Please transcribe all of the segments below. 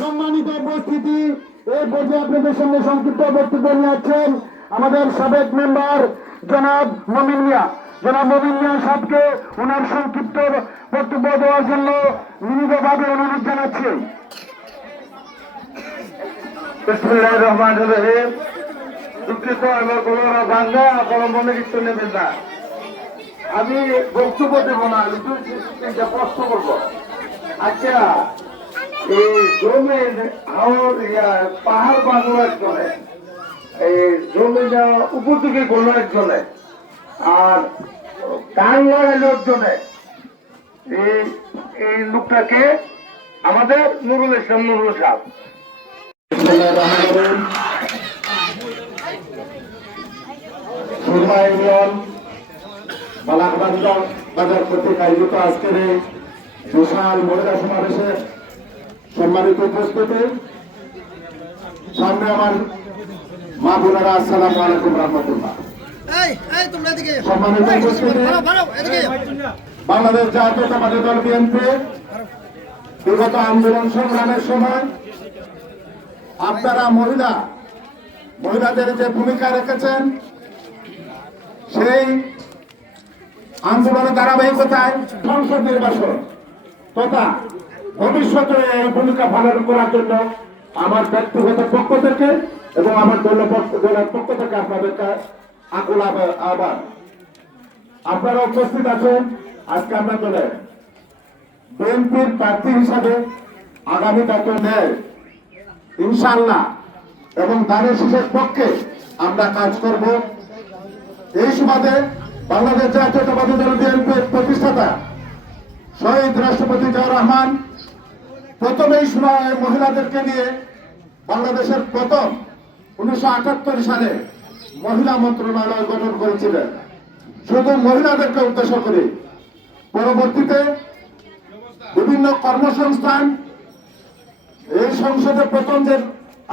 সম্মানিত উপস্থিতি এই পর্যায়ে আপনাদের সঙ্গে সংক্ষিপ্ত বক্তব্য নিয়ে আছেন আমাদের সাবেক মেম্বার জনাব মমিন মিয়া। জনাব মমিন মিয়া সাহেবকে ওনার সংক্ষিপ্ত বক্তব্য দেওয়ার জন্য অনুরোধ জানাচ্ছি। রহমান রহিম। দুঃখিত আমার কোনো বাংলা কোনো মনে কিছু নেবেন না। আমি বক্তব্য দেবো না, আমি প্রশ্ন করব। আচ্ছা এই জমির হাওর পাহাড় বানানো একজনে, এই উপর দিকে গড়লো একজনে, আর কান লাগাইলো একজনে, এই এই লোকটাকে আমাদের নুরুল ইসলাম নুরুল সাহেব। সুরমা ইউনিয়ন বালাকবান্দ বাজার কর্তৃক আয়োজিত আজকের এই বিশাল মহিলা সমাবেশে সম্মানিত উপস্থিতি। সামনে আমার মা বোনেরা আসসালাম আলাইকুম রহমতুল্লাহ। সম্মানিত উপস্থিতি। বাংলাদেশ জাতীয়তাবাদী দল বিএনপি বিগত আন্দোলন সংগ্রামের সময় আপনারা মহিলা মহিলাদের যে ভূমিকা রেখেছেন সেই আন্দোলনের ধারাবাহিকতায় সংসদ নির্বাচন তথা ভবিষ্যতে এই ভূমিকা পালন করার জন্য আমার ব্যক্তিগত পক্ষ থেকে এবং আমার দল দলের পক্ষ থেকে আপনাদেরকে আকুল আবার আপনারা উপস্থিত আছেন আজকে আমরা বলে বিএনপির প্রার্থী হিসাবে আগামী দায়িত্ব নেয়। ইনশাল্লাহ এবং দানের শেষের পক্ষে আমরা কাজ করব। এই সুবাদে বাংলাদেশ জাতীয়তাবাদী দল বিএনপির প্রতিষ্ঠাতা শহীদ রাষ্ট্রপতি জিয়াউর রহমান প্রথমেই সময় মহিলাদেরকে নিয়ে বাংলাদেশের প্রথম উনিশশো আটাত্তর সালে মহিলা মন্ত্রণালয় গঠন করেছিলেন। শুধু মহিলাদেরকে উদ্দেশ্য করে, পরবর্তীতে বিভিন্ন কর্মসংস্থান, এই সংসদে প্রথম যে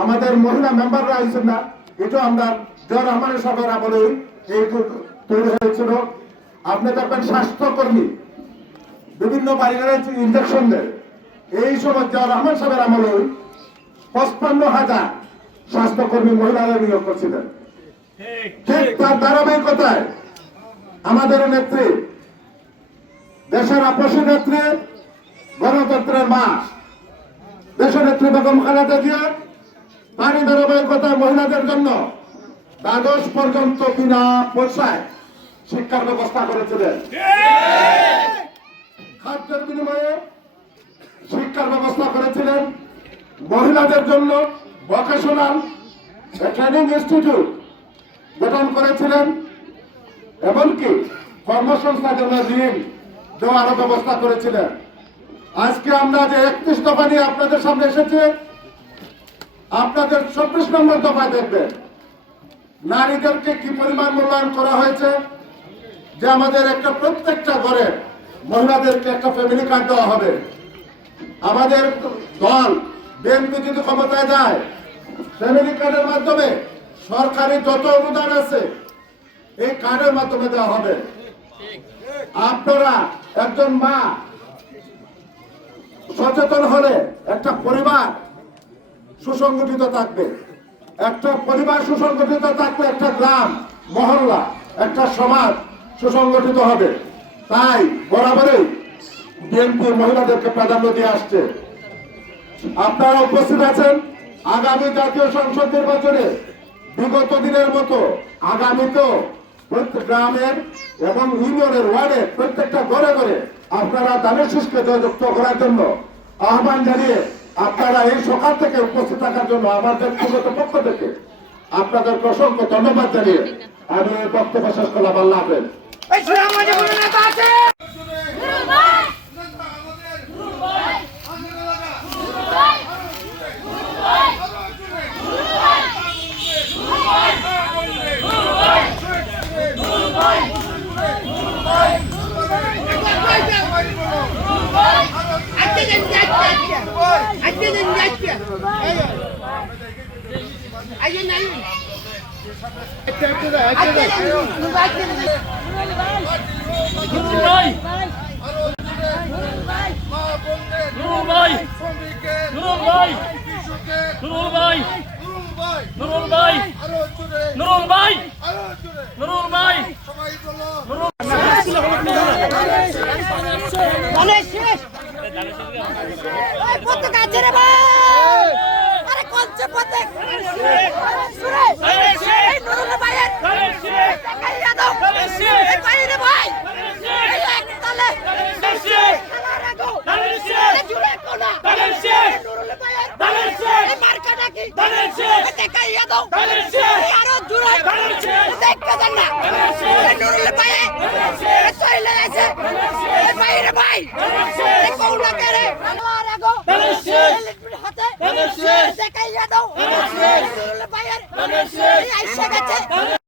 আমাদের মহিলা মেম্বাররা আইছেন না এটা আমরা জয় রহমানের সবার আমলে তৈরি হয়েছিল। আপনি দেখবেন স্বাস্থ্যকর্মী, বিভিন্ন বাড়িঘরে ইঞ্জেকশন দেয়। এই সময় জয় রহমান সাহেবের আমলে পঁচপান্ন হাজার স্বাস্থ্যকর্মী মহিলারা নিয়োগ করছিলেন ঠিক তার ধারাবাহিকতায় আমাদের নেত্রী, দেশের আপসী নেত্রী, গণতন্ত্রের মা, দেশের নেত্রী বেগম খালেদা জিয়া, তারই ধারাবাহিকতায় মহিলাদের জন্য দ্বাদশ পর্যন্ত বিনা পয়সায় শিক্ষার ব্যবস্থা করেছিলেন। খাদ্যের বিনিময়ে শিক্ষার ব্যবস্থা করেছিলেন। মহিলাদের জন্য ভোকেশনাল ট্রেনিং ইনস্টিটিউট গঠন করেছিলেন। এমনকি কর্মসংস্থার জন্য ঋণ দেওয়ারও ব্যবস্থা করেছিলেন। আজকে আমরা যে একত্রিশ দফা নিয়ে আপনাদের সামনে এসেছি আপনাদের চব্বিশ নম্বর দফা দেখবেন। নারীদেরকে কি পরিমাণ মূল্যায়ন করা হয়েছে? যে আমাদের একটা প্রত্যেকটা ঘরে মহিলাদেরকে একটা ফ্যামিলি কার্ড দেওয়া হবে। আমাদের দল বিএনপি যদি ক্ষমতায় যায় ফ্যামিলি কার্ডের মাধ্যমে সরকারি যত অনুদান আছে, এই কার্ডের মাধ্যমে দেওয়া হবে। আপনারা একজন মা, সচেতন হলে একটা পরিবার সুসংগঠিত থাকবে। একটা পরিবার সুসংগঠিত থাকলে একটা গ্রাম, মহল্লা, একটা সমাজ সুসংগঠিত হবে। তাই বরাবরই বিএনপি মহিলাদেরকে প্রাধান্য দিয়ে আসছে। আপনারা উপস্থিত আছেন আগামী জাতীয় সংসদ নির্বাচনে। বিগত দিনের মতো আগামীতেও প্রত্যেক গ্রামের এবং ইউনিয়নের ওয়ার্ডে প্রত্যেকটা ঘরে ঘরে আপনারা দানের শিষ্কে জয়যুক্ত করার জন্য আহ্বান জানিয়ে আপনারা এই সকাল থেকে উপস্থিত থাকার জন্য আমাদের ব্যক্তিগত পক্ষ থেকে আপনাদের প্রসঙ্গ ধন্যবাদ জানিয়ে আমি বক্তব্য শেষ করলাম। আল্লাহ এই সুনামগঞ্জে কোনো নেতা আছে আজকে দিন যাচ্ছে আজকে দিন যাচ্ছে আজকে নাই নুরুল ভাই। নুরুল ভাই। নুরুল ভাই নুরুল ভাই নুরুল ভাই নুরুল ভাই নুরুল ভাই মানে শেষ এই পতাকা আছে রে ভাই আরে কোনছে পতাকা সুরে এই নুরুল ভাইয়ের টাকাইয়া দাও এই বাইরে ভাই এই এক তালে খেলার আগো এই জুড়ে কোনা এই নুরুল ভাইয়ের এই মার্কাটা কি এই দাও এই আরও জুড়ে দেখতে দেন না এই নুরুল ভাইয়ের এই চলে আছে এই বাইরে ভাই এই কোনা করে খেলার আগো এই গেছে।